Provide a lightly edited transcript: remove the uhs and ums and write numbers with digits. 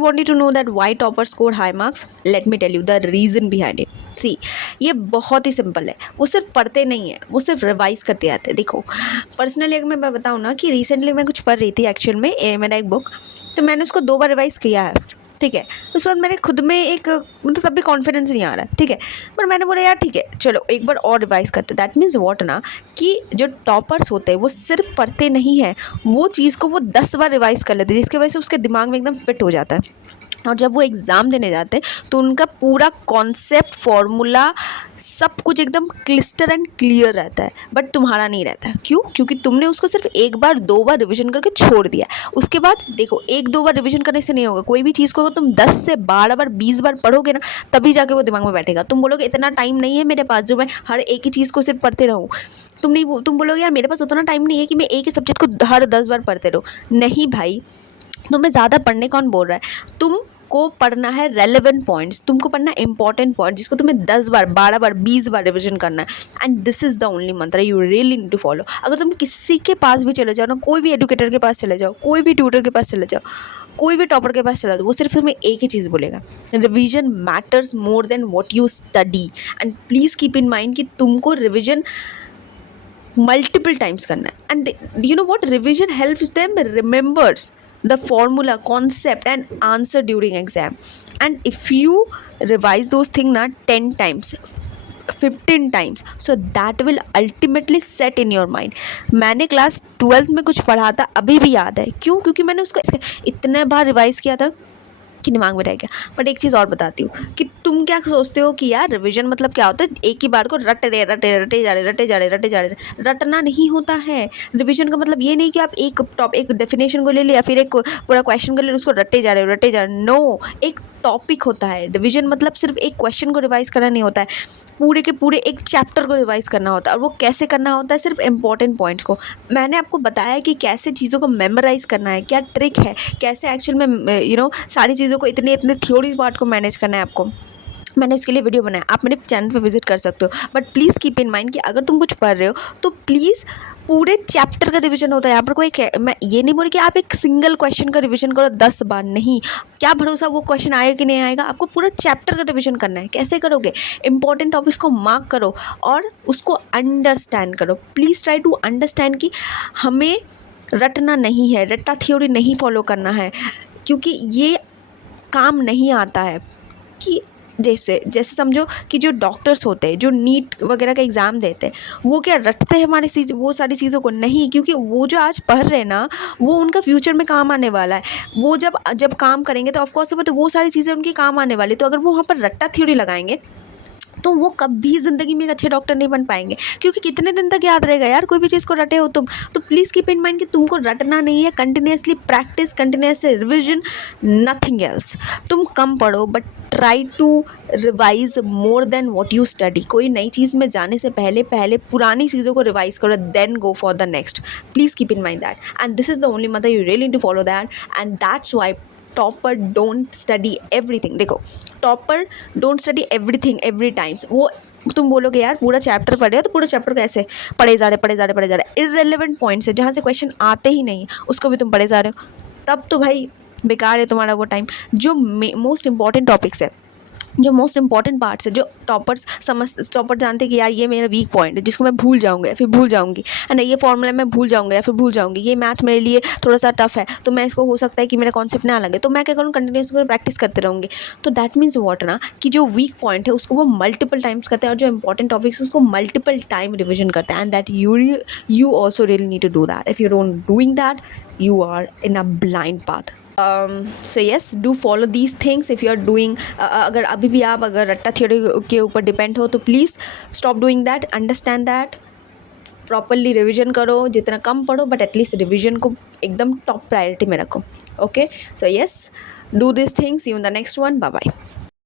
want you to know that why toppers score high marks, let me tell you the reason behind it. See, ये बहुत ही simple है, वो सिर्फ पढ़ते नहीं है, वो सिर्फ रिवाइज करते आते हैं. देखो पर्सनली अगर मैं बताऊँ ना कि रिसेंटली मैं कुछ पढ़ रही थी एक्चुअल में मेरा एक बुक, तो मैंने उसको 2 बार रिवाइज़ किया है, ठीक है. उस बाद मेरे खुद में एक मतलब तब भी कॉन्फिडेंस नहीं आ रहा है, ठीक है. पर मैंने बोला यार ठीक है चलो एक बार और रिवाइज़ करते. दैट मीन्स वॉट ना कि जो टॉपर्स होते हैं वो सिर्फ पढ़ते नहीं हैं, वो चीज़ को वो 10 बार रिवाइज़ कर लेते हैं, जिसकी वजह से उसके दिमाग में एकदम फिट हो जाता है. और जब वो एग्ज़ाम देने जाते हैं तो उनका पूरा कॉन्सेप्ट फॉर्मूला सब कुछ एकदम क्लिस्टर एंड क्लियर रहता है, बट तुम्हारा नहीं रहता है. क्यों? क्योंकि तुमने उसको सिर्फ 1 बार 2 बार रिवीजन करके छोड़ दिया. उसके बाद देखो 1-2 बार रिवीजन करने से नहीं होगा. कोई भी चीज़ को अगर तुम 10 से 12 बार 20 बार पढ़ोगे ना, तभी जाके वो दिमाग में बैठेगा. तुम बोलोगे इतना टाइम नहीं है मेरे पास जो मैं हर एक ही चीज़ को सिर्फ पढ़ते रहूँ. तुम बोलोगे यार मेरे पास उतना टाइम नहीं है कि मैं एक ही सब्जेक्ट को हर 10 बार पढ़ते रहूँ. नहीं भाई, तुम्हें ज़्यादा पढ़ने कौन बोल रहा है? तुमको पढ़ना है रेलेवेंट पॉइंट्स, तुमको पढ़ना है इंपॉर्टेंट पॉइंट जिसको तुम्हें 10 बार 12 बार 20 बार रिवीजन करना है. And this is the only mantra you really need to follow. अगर तुम किसी के पास भी चले जाओ ना, कोई भी एजुकेटर के पास चले जाओ, कोई भी ट्यूटर के पास चले जाओ, कोई भी टॉपर के पास चला जाओ, वो सिर्फ तुम्हें एक ही चीज़ बोलेगा, revision matters more than what you study. And please keep in mind कि तुमको रिवीजन मल्टीपल टाइम्स करना है. And you know what, revision helps them remembers the formula, concept and answer during exam. And if you revise those things na 10 times 15 times, so that will ultimately set in your mind. मैंने class 12th में कुछ पढ़ा था, अभी भी याद है. क्यों? क्योंकि मैंने उसको इतने बार रिवाइज़ किया था कि दिमाग में रह गया. बट एक चीज़ और बताती हूँ कि तुम क्या सोचते हो कि यार रिवीजन मतलब क्या होता है, एक ही बार को रटे जा रहे. रटना नहीं होता है. रिवीजन का मतलब ये नहीं कि आप एक डेफिनेशन को ले लिया, फिर एक पूरा क्वेश्चन को ले लिया, उसको रटे जा रहे. नो, एक टॉपिक होता है. रिवीजन मतलब सिर्फ एक क्वेश्चन को रिवाइज़ करना नहीं होता है, पूरे के पूरे एक चैप्टर को रिवाइज़ करना होता है. और वो कैसे करना होता है? सिर्फ इंपॉर्टेंट पॉइंट्स को. मैंने आपको बताया कि कैसे चीज़ों को मेमोराइज़ करना है, क्या ट्रिक है, कैसे एक्चुअल में सारी चीज़ों को इतने थ्योरी पार्ट को मैनेज करना है आपको. मैंने उसके लिए वीडियो बनाया, आप मेरे चैनल पे विजिट कर सकते हो. But please keep in mind कि अगर तुम कुछ पढ़ रहे हो तो प्लीज़ पूरे चैप्टर का रिवीजन होता है. यहाँ पर कोई मैं ये नहीं बोल रही कि आप एक सिंगल क्वेश्चन का रिवीजन करो 10 बार. नहीं, क्या भरोसा वो क्वेश्चन आएगा कि नहीं आएगा. आपको पूरा चैप्टर का रिवीजन करना है. कैसे करोगे? इंपॉर्टेंट टॉपिक्स को मार्क करो और उसको अंडरस्टैंड करो. प्लीज़ ट्राई टू अंडरस्टैंड कि हमें रटना नहीं है, रट्टा थ्योरी नहीं फॉलो करना है, क्योंकि ये काम नहीं आता है. कि जैसे समझो कि जो डॉक्टर्स होते हैं, जो नीट वगैरह का एग्ज़ाम देते हैं, वो क्या रटते हैं वो सारी चीज़ों को? नहीं, क्योंकि वो जो आज पढ़ रहे हैं ना, वो उनका फ्यूचर में काम आने वाला है. वो जब काम करेंगे तो ऑफकोर्स वो सारी चीज़ें उनकी काम आने वाली. तो अगर वो वहाँ पर रट्टा थ्योरी लगाएंगे तो वो कभी ज़िंदगी में एक अच्छे डॉक्टर नहीं बन पाएंगे. क्योंकि कितने दिन तक याद रहेगा यार कोई भी चीज़ को रटे हो तुम. तो प्लीज़ कीप इन माइंड कि तुमको रटना नहीं है. Continuously practice, continuously revision, nothing else. तुम कम पढ़ो but try to revise more than what you study. कोई नई चीज़ में जाने से पहले पुरानी चीज़ों को रिवाइज करो, then go for the next. Please keep in mind that. And this is the only मतलब you really need to follow that. And that's why topper don't study everything. देखो, topper don't study everything every times. वो तुम बोलोगे यार पूरा chapter पढ़े हो तो पूरा चैप्टर कैसे पढ़े जा रहे. इररिलेवेंट पॉइंट्स है जहाँ से क्वेश्चन आते ही नहीं है, उसको भी तुम पढ़े जा रहे हो. तब तो भाई बेकार है तुम्हारा वो टाइम. जो मोस्ट इंपॉर्टेंट टॉपिक्स है, जो मोस्ट इंपॉर्टेंट पार्ट्स है, जो टॉपर जानते हैं कि यार ये मेरा वीक पॉइंट है जिसको मैं भूल जाऊँगा या फिर भूल जाऊँगी, है ना, ये फॉर्मूला मैं भूल जाऊँगा या फिर भूल जाऊँगी, ये मैथ मेरे लिए थोड़ा सा टफ है तो मैं इसको हो सकता है कि मेरा कॉन्सेप्ट ना लगे, तो मैं क्या करूँ, कंटिन्यूस प्रैक्टिस करते रहूँगी. तो दैट मीन्स वॉट ना कि जो वीक पॉइंट है उसको वो मल्टीपल टाइम्स करते हैं और जो इंपॉर्टेंट टॉपिक्स उसको मल्टीपल टाइम रिविजन करते हैं. And that you also really need to do that. If you don't doing that you are in a blind path. So yes, do follow these things if you are doing अगर अभी भी आप अगर रट्टा theory के ऊपर depend हो तो please stop doing that. Understand that, properly revision करो, जितना कम पढ़ो बट एटलीस्ट रिविजन को एकदम टॉप प्रायोरिटी में रखो. Okay, so yes, do this things. See you in the next one. Bye bye.